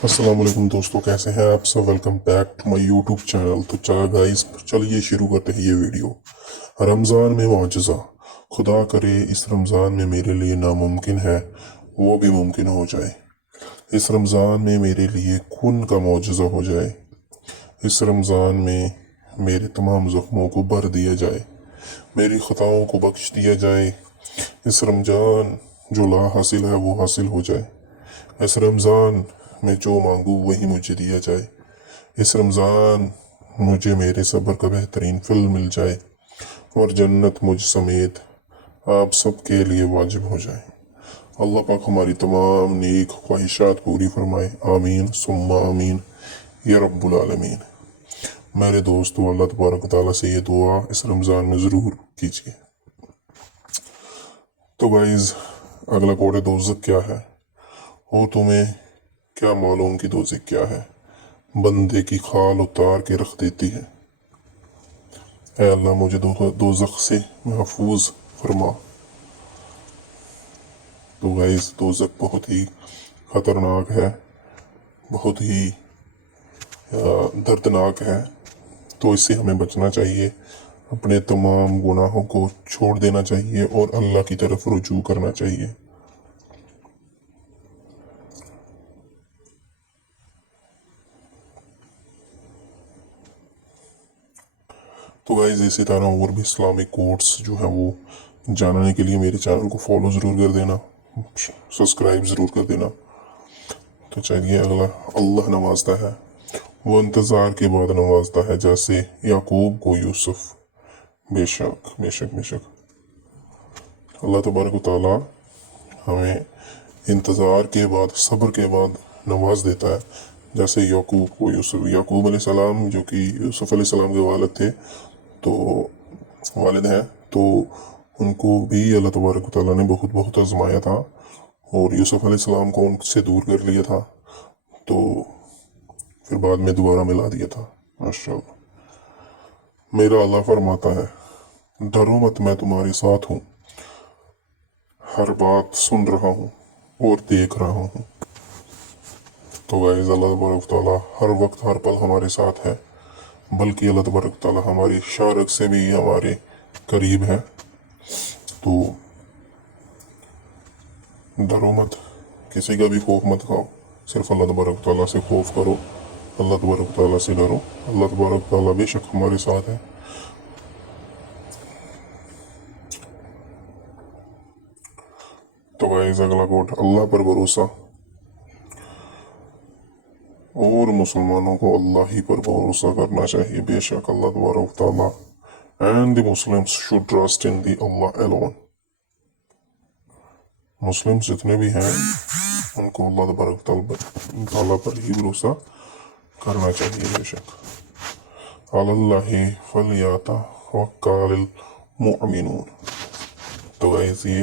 अस्सलाम वालेकुम दोस्तों, कैसे हैं आप सब। Welcome back to my YouTube channel. तो चला गाइस, चलिए शुरू करते हैं ये वीडियो। रमज़ान में मुआजिज़ा। खुदा करे इस रमज़ान में मेरे लिए नामुमकिन है वो भी मुमकिन हो जाए। इस रमज़ान में मेरे लिए खून का मुआजिज़ा हो जाए। इस रमज़ान में मेरे तमाम ज़ख्मों को भर दिया जाए, मेरी खताओं को बख्श दिया जाए। इस रमज़ान जो ला हासिल है वो हासिल हो जाए। इस रमज़ान में जो मांगू वही मुझे दिया जाए। इस रमज़ान मुझे मेरे सब्र का बेहतरीन फल मिल जाए और जन्नत मुझ समेत आप सबके लिए वाजिब हो जाए। अल्लाह पाक हमारी तमाम नेक ख्वाहिशात पूरी फरमाए। आमीन सुम्मा आमीन या रब्बुल आलमीन। मेरे दोस्तों, अल्लाह तबारक ताला से ये दुआ इस रमज़ान में ज़रूर कीजिए। तो गाइज़, अगला कोड है दोज़ख क्या है। वो तुम्हें क्या मालूम कि दोज़ख क्या है, बंदे की खाल उतार के रख देती है। ऐ अल्लाह, मुझे दोज़ख से महफूज फरमा। तो गाइस, दोज़ख बहुत ही ख़तरनाक है, बहुत ही दर्दनाक है। तो इससे हमें बचना चाहिए, अपने तमाम गुनाहों को छोड़ देना चाहिए और अल्लाह की तरफ रुजू करना चाहिए। तो गाइस, इसी तरह और भी इस्लामिक कोर्ट्स जो हैं वो जानने के लिए मेरे चैनल को फॉलो ज़रूर कर देना, सब्सक्राइब ज़रूर कर देना। तो चलिए, अगला अल्लाह नवाजता है, वो इंतज़ार के बाद नवाजता है, जैसे याकूब को यूसुफ। बेशक बेशक बेशक अल्लाह तबारक व तआला हमें इंतज़ार के बाद, सब्र के बाद नवाज देता है, जैसे याकूब को यूसुफ। याकूब अलैहिस्सलाम जो कि यूसुफ अलैहिस्सलाम के वालिद थे, तो वालिद हैं, तो उनको भी अल्लाह तबारक व तआला ने बहुत बहुत आजमाया था और यूसुफ अलैहिस्सलाम को उनसे दूर कर लिया था, तो फिर बाद में दोबारा मिला दिया था। माशाअल्लाह। मेरा अल्लाह फरमाता है, डरो मत, मैं तुम्हारे साथ हूँ, हर बात सुन रहा हूँ और देख रहा हूँ। तो गाइस, अल्लाह तबारक ताला हर वक्त हर पल हमारे साथ है, बल्कि अल्लाह तबारक ताला हमारी शारक से भी हमारे करीब है। तो डरो मत, किसी का भी खौफ मत खाओ, सिर्फ अल्लाह तबारक ताला से खौफ करो, अल्लाह तबारक ताला से डरो। अल्लाह तबारक ताला बेशक हमारे साथ है। तो गाइस, अगला कोट, अल्लाह पर भरोसा, और मुसलमानों को अल्लाह ही पर भरोसा करना चाहिए। बेशक अल्लाह तबारक ताला and the Muslims should trust in the Allah alone. मुस्लिम जितने भी हैं उनको अल्लाह तबारक ताला पर ही भरोसा करना चाहिए। बेशक अलल्लाहि फलयतवक्कलिल मुमिनून। तो गाइस, ये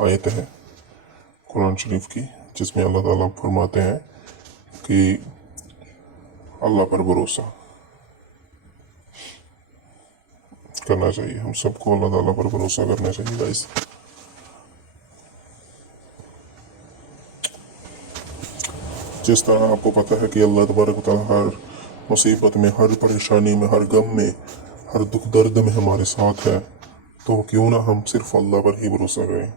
आयत है कुरान शरीफ की, जिसमें अल्लाह ताला फरमाते हैं कि अल्लाह पर भरोसा करना चाहिए। हम सबको अल्लाह ताला पर भरोसा करना चाहिए गाइस। जिस तरह आपको पता है कि अल्लाह तबारक ताला हर मुसीबत में, हर परेशानी में, हर गम में, हर दुख दर्द में हमारे साथ है, तो क्यों ना हम सिर्फ अल्लाह पर ही भरोसा करें।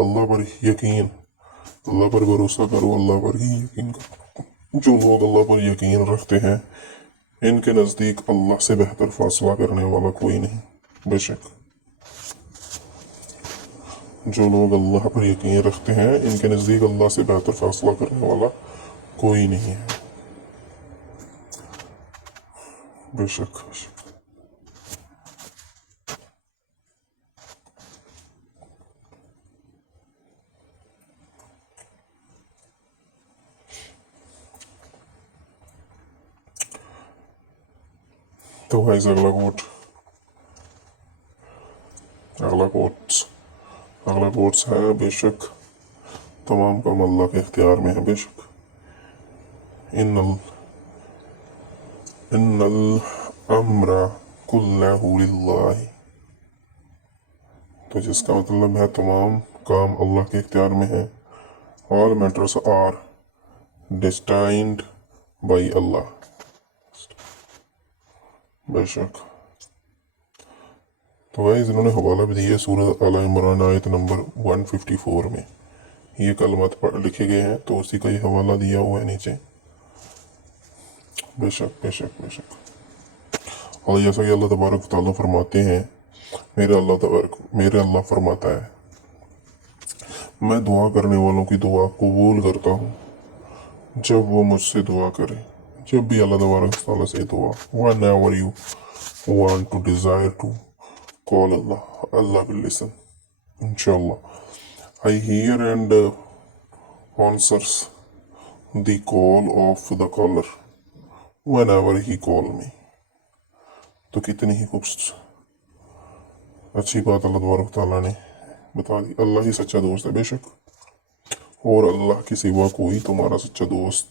अल्लाह पर यकीन, अल्लाह पर भरोसा करो, अल्लाह पर ही यकीन करो। जो लोग अल्लाह पर यकीन रखते हैं, इनके नज़दीक अल्लाह से बेहतर फासला करने वाला कोई नहीं। बेशक जो लोग अल्लाह पर यकीन रखते हैं, इनके नज़दीक अल्लाह से बेहतर फैसला करने वाला कोई नहीं है। बेशक तो गाइस, अगला कोट्स अगला कोट्स है, बेशक तमाम काम अल्लाह के इख्तियार में है। बेशक इन्नल इन्नल अम्रा कुल्लहु लिल्लाह। तो जिसका मतलब है तमाम काम अल्लाह के इख्तियार में है। All matters are destined by Allah. बेशक। तो गाइस इन्होंने हवाला भी दिया है सूरत आला इमरान आयत नंबर 154 में ये कलमात लिखे गए हैं, तो उसी का ही हवाला दिया हुआ है नीचे। बेशक बेशक बेशक। और जैसा कि अल्लाह तबारक तआला फरमाते हैं, मेरे अल्लाह फरमाता है, मैं दुआ करने वालों की दुआ कबूल करता हूँ जब वो मुझसे दुआ करे। जब भी अल्लाह तबारक तआला से दुआ, whenever you want to desire to call Allah, Allah will listen. Inshallah. I hear and answers the call of the caller whenever he call me. तो कितनी ही खूब अच्छी बात अल्लाह तबारक तआला ने बता दी। अल्लाह ही सच्चा दोस्त है बेशक, और अल्लाह के सिवा कोई तुम्हारा सच्चा दोस्त,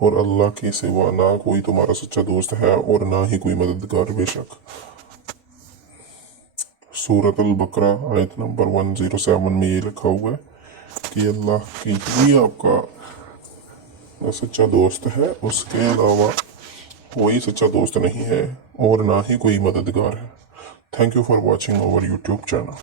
और अल्लाह के सिवा ना कोई तुम्हारा सच्चा दोस्त है और ना ही कोई मददगार। बेशक सूरत अल बकरा आयत नंबर 107 में ये लिखा हुआ है कि अल्लाह की ही आपका सच्चा दोस्त है, उसके अलावा कोई सच्चा दोस्त नहीं है और ना ही कोई मददगार है। Thank you for watching our YouTube channel.